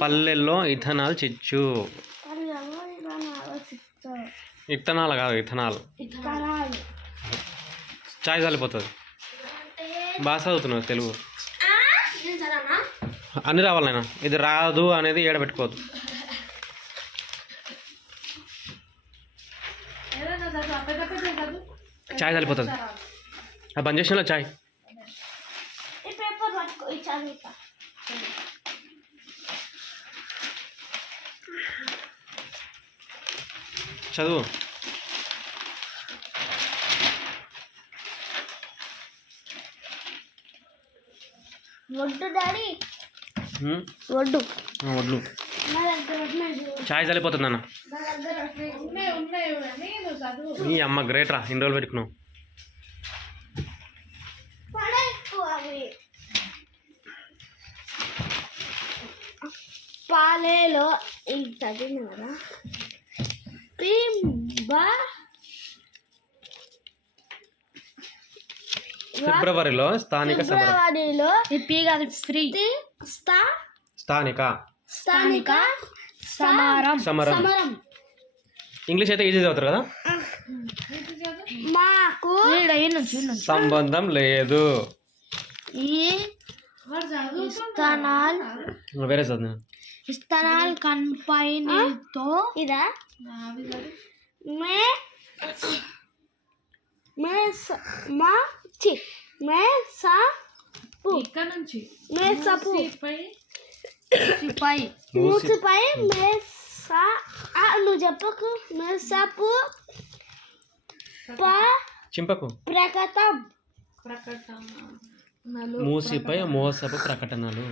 పల్లెల్లో ఇథనాల్ చిచ్చు. ఇత్తనాలు కాదు ఇథనాల్. చాయ్ చల్లిపోతుంది. బాగా చదువుతున్నావు తెలుగు. అన్ని రావాలి నాయన. ఇది రాదు అనేది ఏడబెట్టుకోవద్దు. చదువు చాయ్ చల్లిపోతుంది. అది బంద్ చేసిన చాయ్ ఈ పేపర్ పట్టుకో ఈ చదువుతా చదువు వడ్డు డాడీ. వడ్డు వడ్లు. చాయ్ చల్లిపోతుంది అన్న ఈ అమ్మ గ్రేట్ రా ఇన్ని రోజులు పెట్టుకున్నావు. పాలేలో ఇది చదివిన కదా? పింబ ఫిబ్రవరిలో స్థానిక సమరం ఫిబ్రవరిలో ఫ్రీ స్థా స్థానిక. స్థానిక సమారం. సమరం. సమరం. ఇంగ్లీష్ అయితే ఈజీ చదువుతారు కదా? మాకు సంబంధం లేదు. ఈ స్థానాల్ వేరే చదువు. స్థానాల్ కన్పైనతో ఇదా? మే మే స- మా చి మే సా పు. ఇక్కడ నుంచి మే సపు పై. సిపై మూసిపై. మే సా ఆ, నువ్వు చెప్పకు. మే సపు ప చింపకు. ప్రకటం. ప్రకటన మూసిపై మోసపు ప్రకటనలు.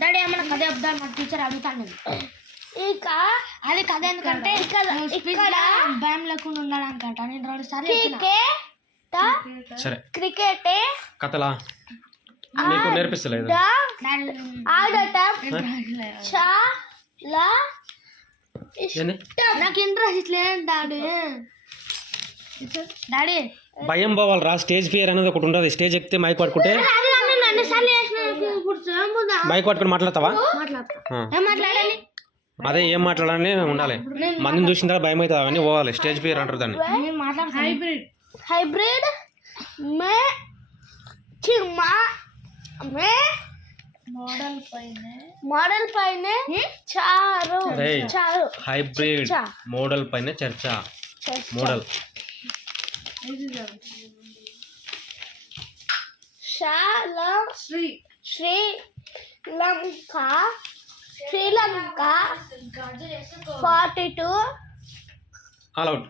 డాడీ ఏమన్నా కథ చెప్దాం మా టీచర్ అడుగుతాను ఇక అది కథ ఎందుకంటే ఇక్కడ ఇక్కడ? భయం లేకుండా ఉండడానికంట నేను రెండు సార్లు క్రికెట్? సరే. క్రికెట్? కథలా? నీకు నేర్పిస్తలేదు. ఆడటం? చాలా ఇష్టం. నాకు ఇంట్రెస్ట్ లేదు డాడీ. భయం పోవాలి రా స్టేజ్ ఫియర్ అనేది ఒకటి ఉంటుంది. స్టేజ్ ఎక్కితే మైక్ పట్టుకుంటే మైక్ పట్టుకుని మాట్లాడతావా? మాట్లాడతా. ఆ. ఏం మాట్లాడాలి? అదే ఏం మాట్లాడాలని ఉండాలి. మందిని చూసిన తర్వాత భయం అవుతుంది అవన్నీ పోవాలి. స్టేజ్ ఫియర్ అంటారు దాన్ని. నేను మాట్లాడతా. హైబ్రిడ్. హైబ్రిడ్ మే చిమ్మా మే మోడల్ పైన. మోడల్ పైన చారు. చారు. హైబ్రిడ్ చర్చ. మోడల్ పైన చర్చ. Model. Sri Sri Lanka. Sri Lanka. Forty two. All out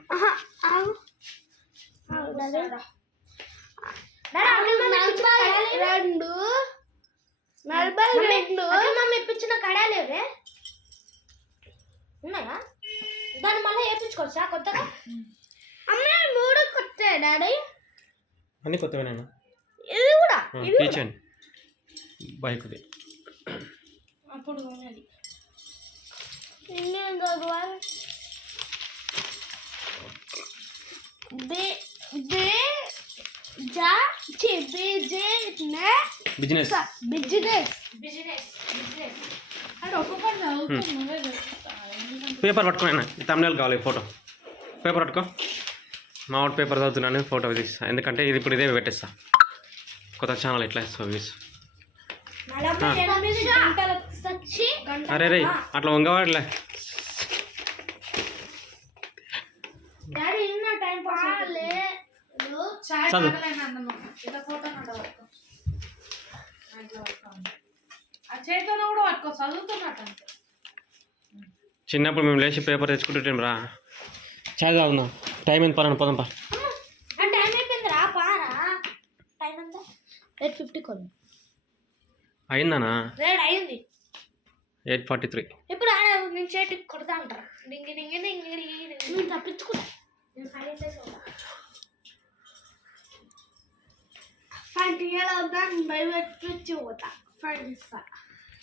నలభై రెండు. నలభై రెండు. ఇప్పించిన కడాలేవే ఉన్నాయా? దాన్ని మళ్ళీ వేయించుకోవచ్చా కొత్తగా? అమ్మ మూడు కొట్టే డాడీ అన్ని కొత్తవేనా ఇది కూడా టీచర్ బైక్ది అప్పుడు ఉన్నది ఇంకేం చదవాలి బే బే జా చి బిజే నే బిజినెస్ బిజినెస్ బిజినెస్ బిజినెస్ అది ఒక్కొక్కటి చదువుతూ నువ్వే చెప్తా పేపర్ పట్టుకున్నా ఈ తమిళ కావాలి ఫోటో పేపర్ పట్టుకో మా వాడు పేపర్ చదువుతున్నాను ఫోటో తీస్తా. ఎందుకంటే ఇది ఇప్పుడు ఇదే పెట్టేస్తా. కొత్త ఛానల్ ఎట్లా ఇస్తావు వ్యూస్ అరే రే అట్లా వంగవాడలే. చదువు. చిన్నప్పుడు మేము లేచి పేపర్ తెచ్చుకుంటుంటాం రా. చాయ్ తాగుదాం. టైం ఎంత పని పోదాం పా. ఆ టైం అయిపోయింది రా పారా. టైం ఎంత? ఎయిట్ ఫిఫ్టీ కొన్ని అయిందనా రేడ్ అయింది. Eight forty three. ఇప్పుడు ఆడ నేను చేతికి కొడతా అంటారు డింగి డింగి డింగి డింగి. నేను తప్పించుకుంటా నేను ఖాళీ చేసి ఉంటా. ఫైవ్ ఇయర్ అవుతా భయపెట్టి పోతా. ఇస్తా